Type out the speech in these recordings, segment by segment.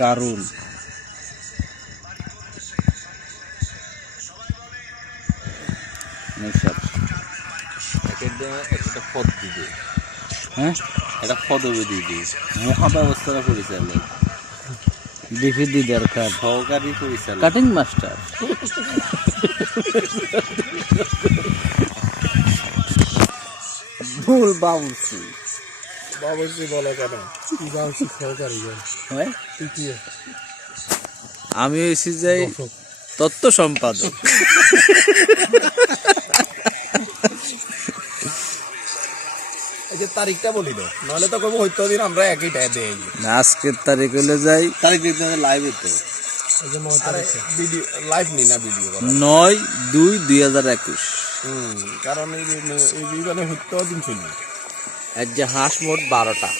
একটা পদ দিবে হ্যাঁ? একটা পদবি দিবে মহা ব্যবস্থাটা পরিচালক। ডিভিডি দরকার। সহকারী পরিচালক। Cutting master. ভুল বাউন্সি। বলো কেন হয় আমি হয়েছি যাই তত্ত্ব সম্পাদক যে তারিখটা বলি তো নাহলে তো কবে হইতো দিন আমরা একই টাই দেই না, আজকের তারিখ হলে যাই তারিখ দিতে লাইভে তো এই যে নয় ভিডিও লাইভ নি না ভিডিও নয় দুই দুই হাজার একুশ হুম কারণ এই যে- হইতো দিন যে হাঁস মোট বারোটা।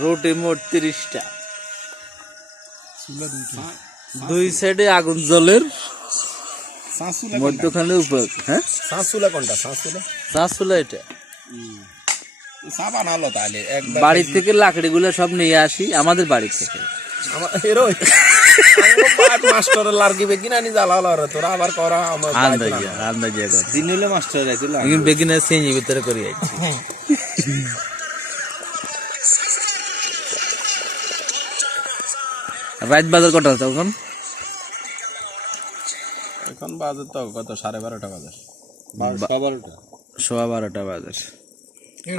রুটি মোট তিরিশটা। দুই সাইডে আগুন জলের মধ্যখানে উপর হ্যাঁ? সাঁসুলা কোনটা? সাঁসুলা চাষুলা এটা। তাহলে বাড়ি থেকে লাকড়ি লাকড়িগুলো সব নিয়ে আসি আমাদের বাড়ি থেকে। আমার মাস্টার তোরা আবার করা আমার দিন হলে মাস্টার রাখছিল এখন বেগিনা সেঞ্জি ভিতরে করি আইছি। রাত বাজার কটা তখন এখন? বাজে তো কত সাড়ে বারোটা বাজে। বারোটা সোয়া বারোটা বাজার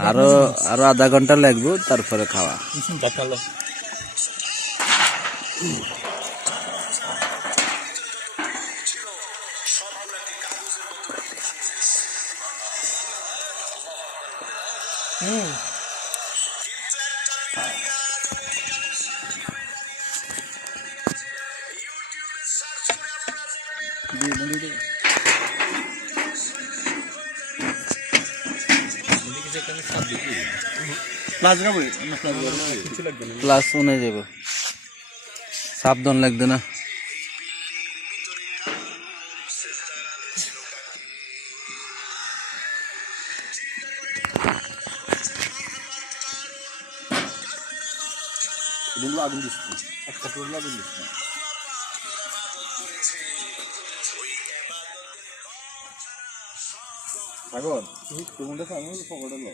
আরও আরও আধা ঘণ্টা লাগবে তারপরে খাওয়া। দেখাল। কিছু লাগবে না ক্লাস শুনে যাবে সাবধান লাগবে না দিন আগুন দিচ্ছি। একটা টোল আগুন দিচ্ছি। সাগর তুমি পকেটে লো